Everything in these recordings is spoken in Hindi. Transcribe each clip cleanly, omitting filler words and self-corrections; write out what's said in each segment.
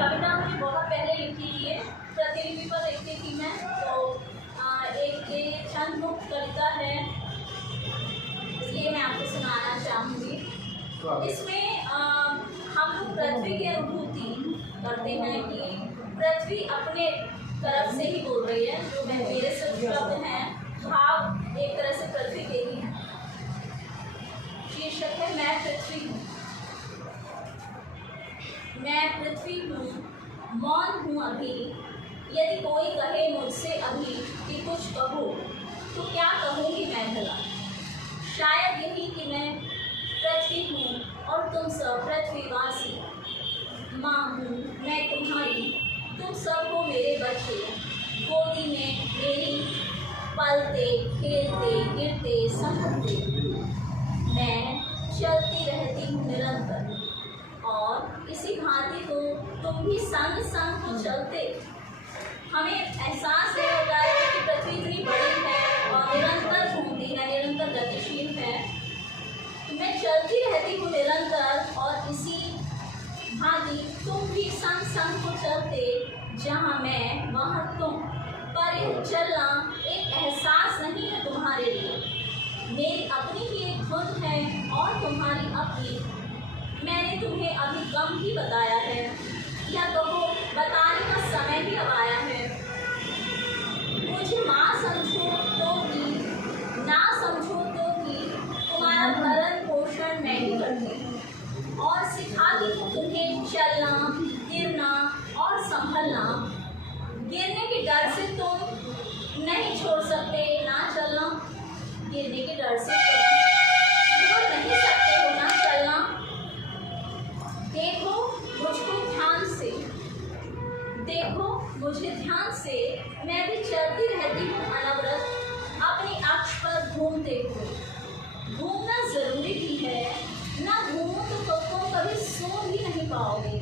कविता मुझे बहुत पहले लिखी थी, प्रतिलिपि पर लिखती थी मैं। तो एक ये छंदमुक्त कविता है, इसलिए मैं आपको सुनाना चाहूँगी। इसमें हम लोग पृथ्वी की अनुभूति करते हैं कि पृथ्वी अपने तरफ से ही बोल रही है। जो मेरे से शब्द हैं, भाव एक तरह से पृथ्वी के ही हैं। शीर्षक है मैं पृथ्वी हूँ। मैं पृथ्वी हूँ, मौन हूँ अभी। यदि कोई कहे मुझसे अभी कि कुछ कहो, तो क्या कहूँगी मैं भला? शायद यही कि मैं पृथ्वी हूँ और तुम सब पृथ्वीवासी। माँ हूँ मैं तुम्हारी, तुम सब हो मेरे बच्चे। गोदी में मेरी पलते खेलते गिरते संभलते। मैं चलती रहती हूँ निरंतर, और इसी भांति को तुम भी संग संग को चलते। हमें एहसास ये होता है कि पृथ्वी इतनी बड़ी है और निरंतर घूमती है, निरंतर गतिशील है। तो मैं चलती रहती हूँ निरंतर, और इसी भांति तुम भी संग संग को चलते। जहाँ मैं वहाँ तुम, पर यह चलना एक एहसास नहीं है तुम्हारे लिए। मेरी अपनी ही एक धुन है और तुम्हारी अपनी। मैंने तुम्हें अभी कम ही बताया है, या कहो बताने का समय भी अब आया है। मुझे माँ समझो तो भी, ना समझो तो भी, तुम्हारा भरण पोषण मैं ही करती हूँ, और सिखाती हूँ तुम्हें चलना, गिरना और संभलना। गिरने के डर से तुम नहीं छोड़ सकते ना चलना। गिरने के डर से तुम छोड़ नहीं सकते हो ना चलना। देखो मुझको ध्यान से, देखो मुझे ध्यान से। मैं भी चलती रहती हूँ अनवरत, अपनी अक्ष पर घूमते हुए। घूमना ज़रूरी भी है, ना घूमो तो तुम कभी सो भी नहीं पाओगे।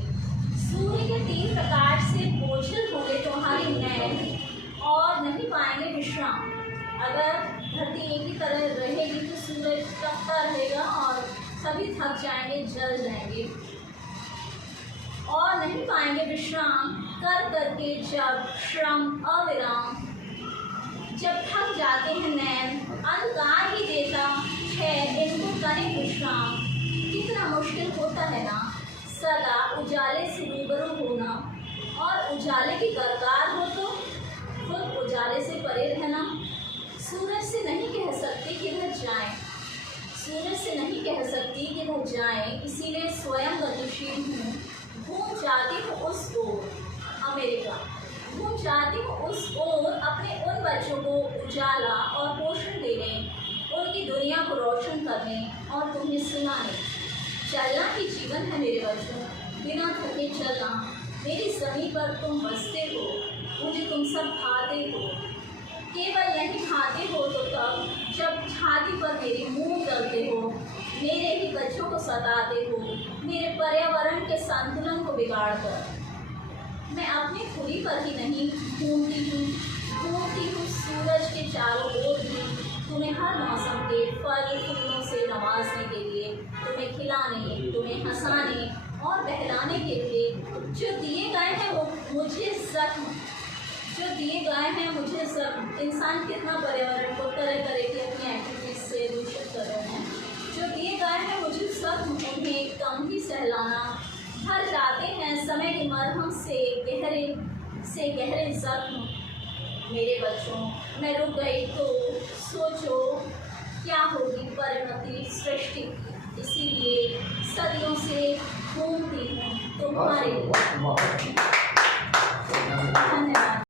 सूर्य के 3 प्रकाश से बोझिल होंगे तुम्हारी नैन, और नहीं पाएंगे विश्राम। अगर धरती एक ही तरह रहेगी तो सूरज तपता रहेगा और सभी थक जाएंगे, जल जाएंगे, और नहीं पाएंगे विश्राम। कर करके जब श्रम अविराम, जब थक जाते हैं नैन, अंधकार ही देता है इनको करें विश्राम। कितना मुश्किल होता है ना सदा उजाले से रूबरू होना, और उजाले की दरकार हो तो खुद उजाले से परे रहना। सूरज से नहीं कह सकती कि वह जाए, सूरज से नहीं कह सकती कि वह जाए, इसीलिए स्वयं गतिशील हूँ। घूम जाती हूँ उस ओर, अमेरिका। घूम जाती हूँ उस ओर, अपने उन बच्चों को उजाला और पोषण देने, उनकी दुनिया को रोशन करने और तुम्हें सुनाने। चलना ही जीवन है मेरे बच्चों, बिना थके चलना। मेरी ज़मीन पर तुम बसते हो, मुझे तुम सब भाते हो। केवल नहीं भाते हो तो तब जब छाती पर मेरे मुंह डालते हो, मेरे ही बच्चों को सताते हो, मेरे पर्यावरण के संतुलन को बिगाड़ कर। मैं अपनी खुदी पर ही नहीं घूमती हूँ सूरज के चारों ओर भी, तुम्हें हर मौसम के फल फूलों से नवाजने के लिए, तुम्हें खिलाने, तुम्हें हंसाने और बहलाने के लिए। जो दिए गए हैं वो मुझे जख्म, जो दिए गए हैं मुझे जख्म। इंसान कितना पर्यावरण को तरह तरह की अपनी एक्टिविटीज से दूषित कर रहे हैं। जो दिए गए हैं मुझे जख्म, उन्हें कम ही सहलाना। भर जाते हैं समय के मरहम से गहरे जख्म। मेरे बच्चों, मैं रुक गई तो सोचो क्या होगी परिणति सृष्टि की। इसीलिए सदियों से घूमती हूँ तुम्हारे